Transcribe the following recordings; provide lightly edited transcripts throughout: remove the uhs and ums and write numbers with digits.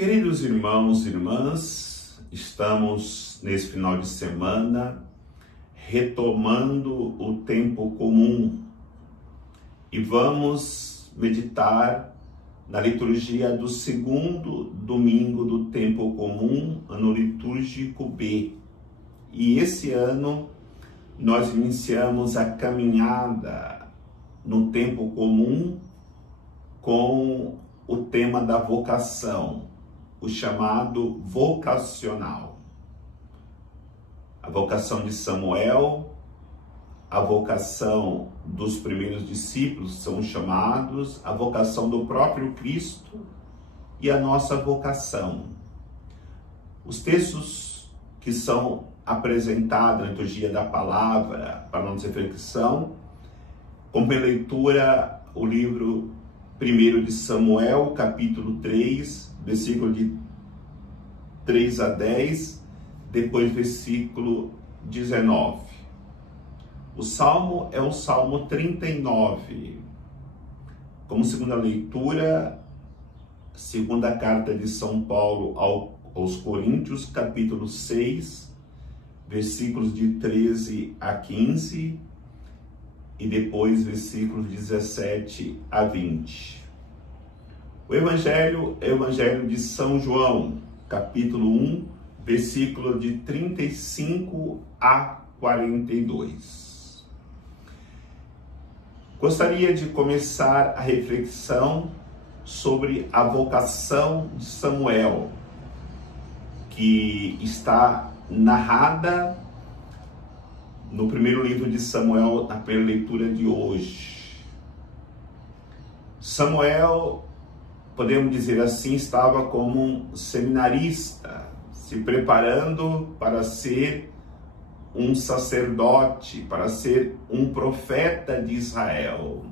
Queridos irmãos e irmãs, estamos nesse final de semana retomando o tempo comum e vamos meditar na liturgia do segundo domingo do tempo comum, ano litúrgico B. E esse ano nós iniciamos a caminhada no tempo comum com o tema da vocação, o chamado vocacional. A vocação de Samuel, a vocação dos primeiros discípulos são chamados, a vocação do próprio Cristo e a nossa vocação. Os textos que são apresentados na liturgia da palavra para a nossa reflexão, como leitura o livro 1 de Samuel, capítulo 3, versículo de 3 a 10, depois versículo 19. O salmo é o Salmo 39. Como segunda leitura, segunda carta de São Paulo aos Coríntios, capítulo 6, versículos de 13 a 15, e depois versículos 17 a 20. O Evangelho é o Evangelho de São João, capítulo 1, versículo de 35 a 42. Gostaria de começar a reflexão sobre a vocação de Samuel, que está narrada no primeiro livro de Samuel, na primeira leitura de hoje. Samuel, podemos dizer assim, estava como um seminarista, se preparando para ser um sacerdote, para ser um profeta de Israel.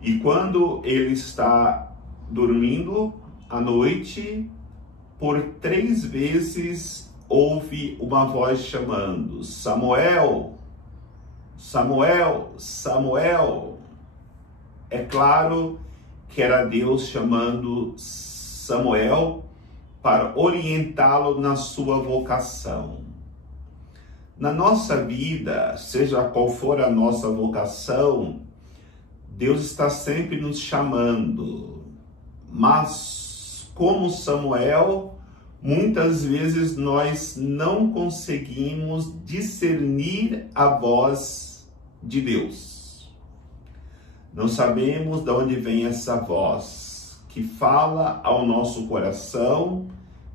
E quando ele está dormindo à noite, por 3 vezes ouve uma voz chamando: Samuel, Samuel, Samuel. É claro que era Deus chamando Samuel para orientá-lo na sua vocação. Na nossa vida, seja qual for a nossa vocação, Deus está sempre nos chamando. Mas, como Samuel, muitas vezes nós não conseguimos discernir a voz de Deus. Não sabemos de onde vem essa voz que fala ao nosso coração,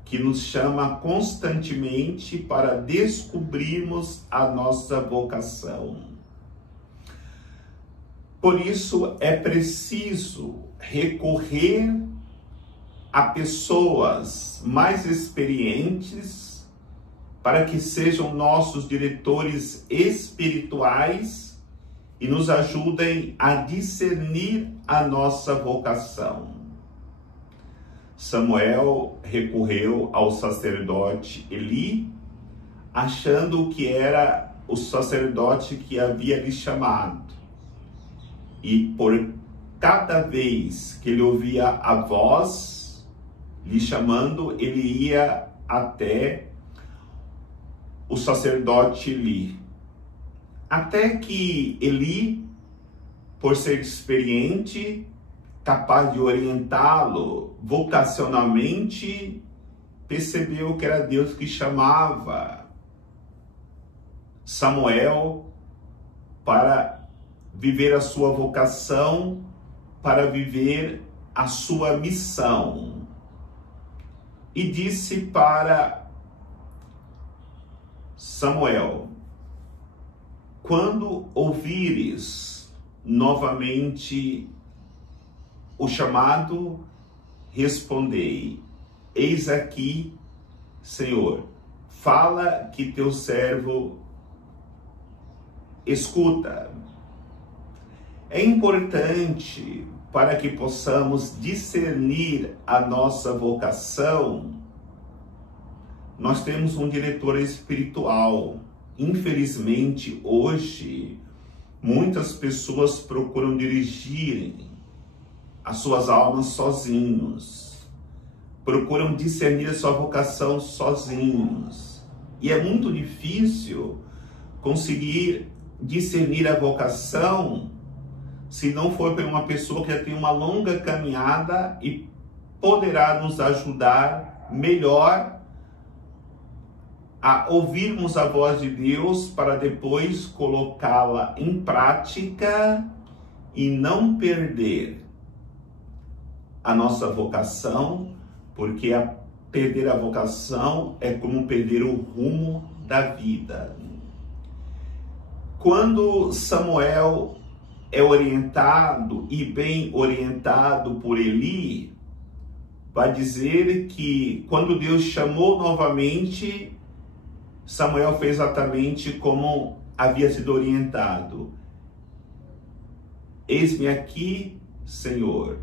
que nos chama constantemente para descobrirmos a nossa vocação. Por isso é preciso recorrer a pessoas mais experientes para que sejam nossos diretores espirituais e nos ajudem a discernir a nossa vocação. Samuel recorreu ao sacerdote Eli, achando que era o sacerdote que havia lhe chamado. E por cada vez que ele ouvia a voz lhe chamando, ele ia até o sacerdote Eli. Até que Eli, por ser experiente, capaz de orientá-lo vocacionalmente, percebeu que era Deus que chamava Samuel para viver a sua vocação, para viver a sua missão. E disse para Samuel: quando ouvires novamente o chamado, respondei: eis aqui, Senhor, fala que teu servo escuta. É importante, para que possamos discernir a nossa vocação, nós temos um diretor espiritual. Infelizmente, hoje, muitas pessoas procuram dirigir as suas almas sozinhos. procuram discernir a sua vocação sozinhos. E é muito difícil conseguir discernir a vocação se não for por uma pessoa que já tem uma longa caminhada e poderá nos ajudar melhor a ouvirmos a voz de Deus para depois colocá-la em prática e não perder a nossa vocação, porque perder a vocação é como perder o rumo da vida. Quando Samuel é orientado e bem orientado por Eli, vai dizer que quando Deus chamou novamente, Samuel fez exatamente como havia sido orientado. Eis-me aqui, Senhor,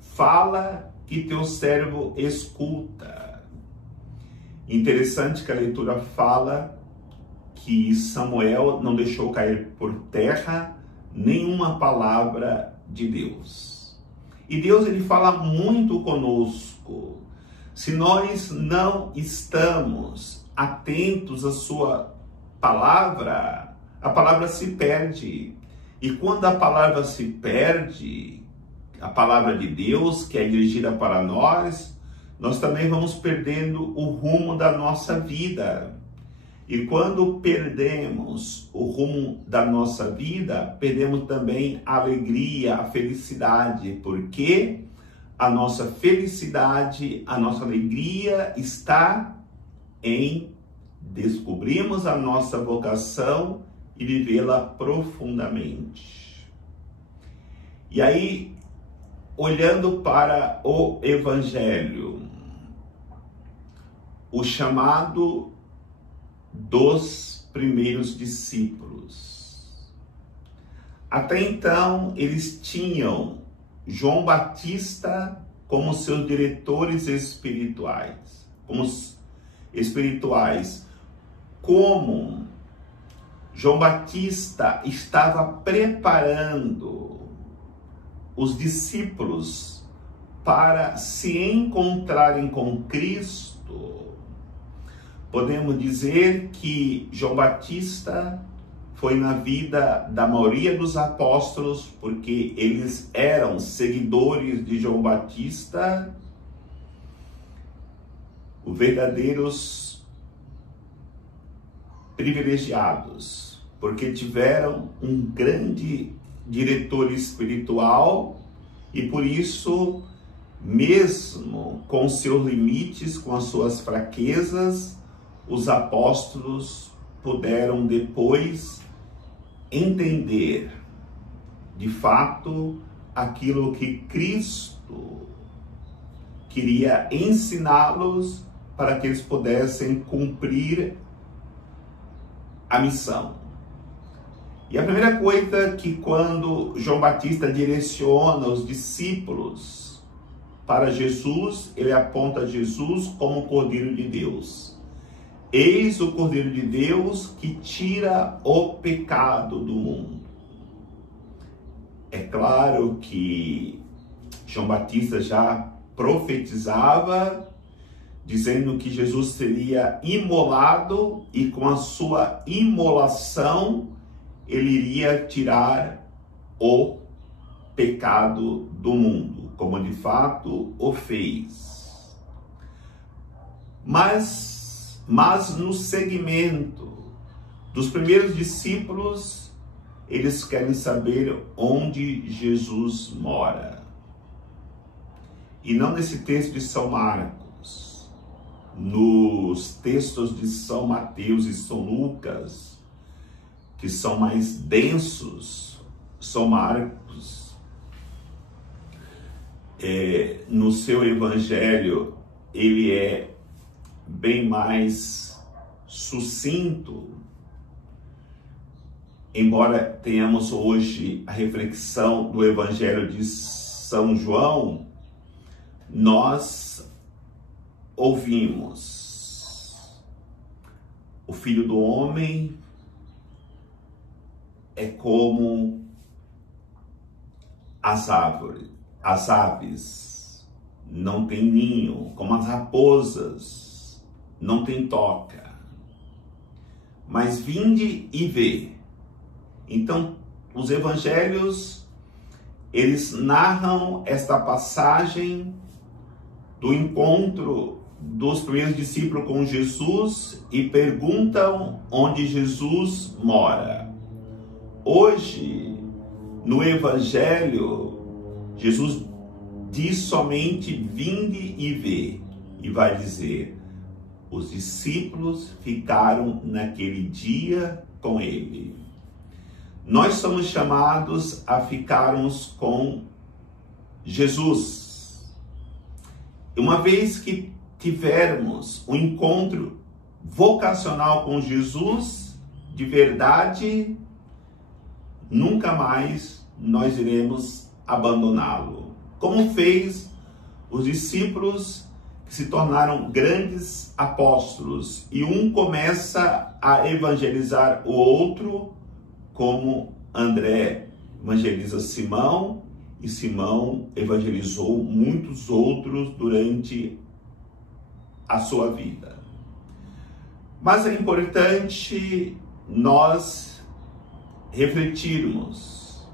fala que teu servo escuta. Interessante que a leitura fala que Samuel não deixou cair por terra nenhuma palavra de Deus. E Deus, ele fala muito conosco. Se nós não estamos atentos à sua palavra, a palavra se perde. E quando a palavra se perde, a palavra de Deus, que é dirigida para nós também vamos perdendo o rumo da nossa vida. E quando perdemos o rumo da nossa vida, perdemos também a alegria, a felicidade, porque a nossa felicidade, a nossa alegria está em descobrirmos a nossa vocação e vivê-la profundamente. E aí, olhando para o Evangelho, o chamado dos primeiros discípulos. Até então, eles tinham João Batista como seus diretores espirituais. Como João Batista estava preparando os discípulos para se encontrarem com Cristo, podemos dizer que João Batista foi na vida da maioria dos apóstolos, porque eles eram seguidores de João Batista, os verdadeiros privilegiados, porque tiveram um grande diretor espiritual e por isso, mesmo com seus limites, com as suas fraquezas, os apóstolos puderam depois entender de fato aquilo que Cristo queria ensiná-los para que eles pudessem cumprir a missão. E a primeira coisa que quando João Batista direciona os discípulos para Jesus, ele aponta Jesus como o Cordeiro de Deus. Eis o Cordeiro de Deus que tira o pecado do mundo. É claro que João Batista já profetizava, dizendo que Jesus seria imolado e com a sua imolação ele iria tirar o pecado do mundo, como de fato o fez. Mas no segmento dos primeiros discípulos, eles querem saber onde Jesus mora. E não nesse texto de São Marcos, nos textos de São Mateus e São Lucas, que são mais densos. São Marcos, no seu evangelho, ele é bem mais sucinto. Embora tenhamos hoje a reflexão do evangelho de São João, nós ouvimos: o Filho do Homem é como as aves não tem ninho, como as raposas, não tem toca. Mas vinde e vê. Então, os evangelhos, eles narram esta passagem do encontro dos primeiros discípulos com Jesus e perguntam onde Jesus mora. Hoje, no evangelho, Jesus diz somente vinde e vê, e vai dizer: os discípulos ficaram naquele dia com ele. Nós somos chamados a ficarmos com Jesus. Uma vez que tivermos um encontro vocacional com Jesus, de verdade, nunca mais nós iremos abandoná-lo. Como fez os discípulos que se tornaram grandes apóstolos, e um começa a evangelizar o outro, como André evangeliza Simão, e Simão evangelizou muitos outros durante a sua vida. Mas é importante nós refletirmos.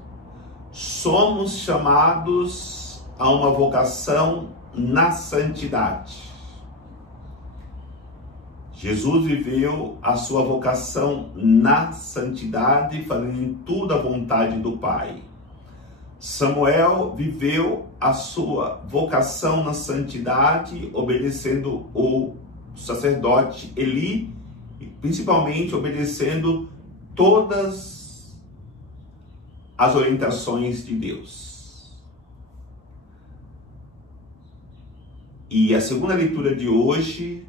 Somos chamados a uma vocação na santidade. Jesus viveu a sua vocação na santidade, fazendo em tudo a vontade do Pai. Samuel viveu a sua vocação na santidade, obedecendo o sacerdote Eli, e principalmente obedecendo todas as orientações de Deus. E a segunda leitura de hoje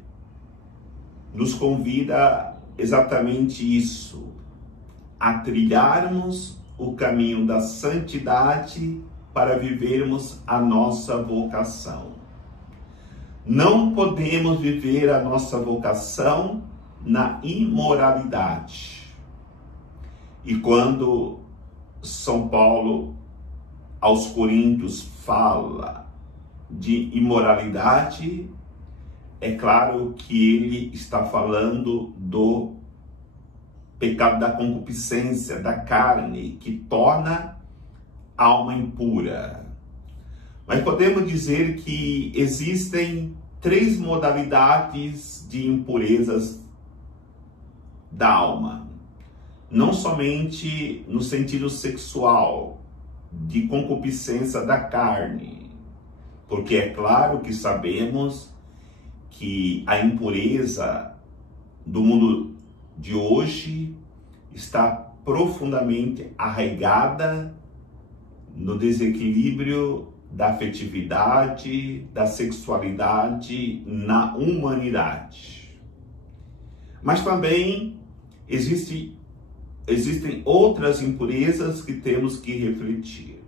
nos convida exatamente isso, a trilharmos o caminho da santidade para vivermos a nossa vocação. Não podemos viver a nossa vocação na imoralidade. E quando São Paulo aos Coríntios fala de imoralidade, é claro que ele está falando do pecado da concupiscência, da carne, que torna a alma impura. Mas podemos dizer que existem 3 modalidades de impurezas da alma. Não somente no sentido sexual, de concupiscência da carne, porque é claro que sabemos que a impureza do mundo de hoje está profundamente arraigada no desequilíbrio da afetividade, da sexualidade na humanidade. Mas também existem outras impurezas que temos que refletir.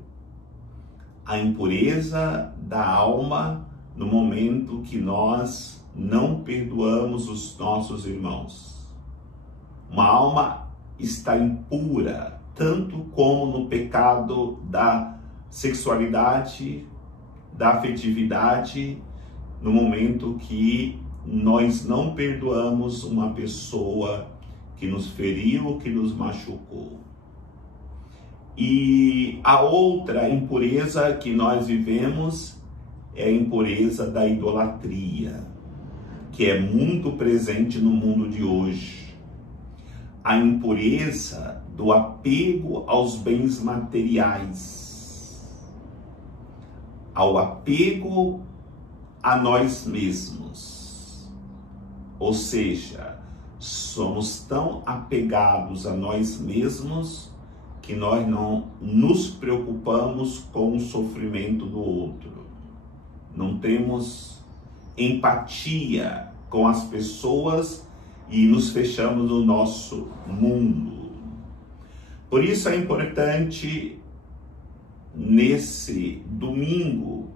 A impureza da alma no momento que nós não perdoamos os nossos irmãos. Uma alma está impura, tanto como no pecado da sexualidade, da afetividade, no momento que nós não perdoamos uma pessoa que nos feriu, que nos machucou. E a outra impureza que nós vivemos é a impureza da idolatria, que é muito presente no mundo de hoje. A impureza do apego aos bens materiais, ao apego a nós mesmos. Ou seja, somos tão apegados a nós mesmos que nós não nos preocupamos com o sofrimento do outro. Não temos empatia com as pessoas e nos fechamos no nosso mundo. Por isso é importante, nesse domingo,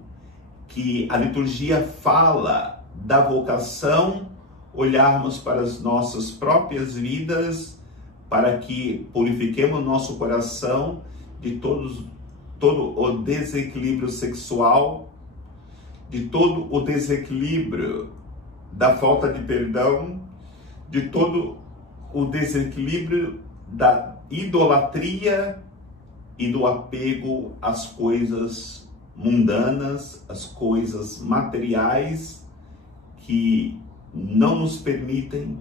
que a liturgia fala da vocação, olharmos para as nossas próprias vidas, para que purifiquemos nosso coração de todo o desequilíbrio sexual de todo o desequilíbrio da falta de perdão, de todo o desequilíbrio da idolatria e do apego às coisas mundanas, às coisas materiais que não nos permitem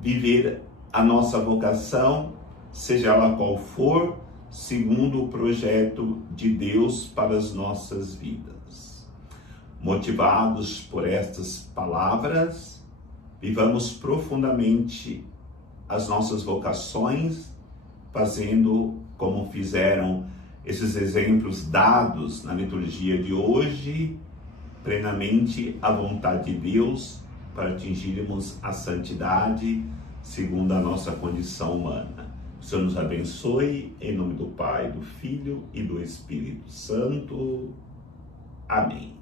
viver a nossa vocação, seja ela qual for, segundo o projeto de Deus para as nossas vidas. Motivados por estas palavras, vivamos profundamente as nossas vocações, fazendo como fizeram esses exemplos dados na liturgia de hoje, plenamente a vontade de Deus para atingirmos a santidade segundo a nossa condição humana. O Senhor nos abençoe, em nome do Pai, do Filho e do Espírito Santo. Amém.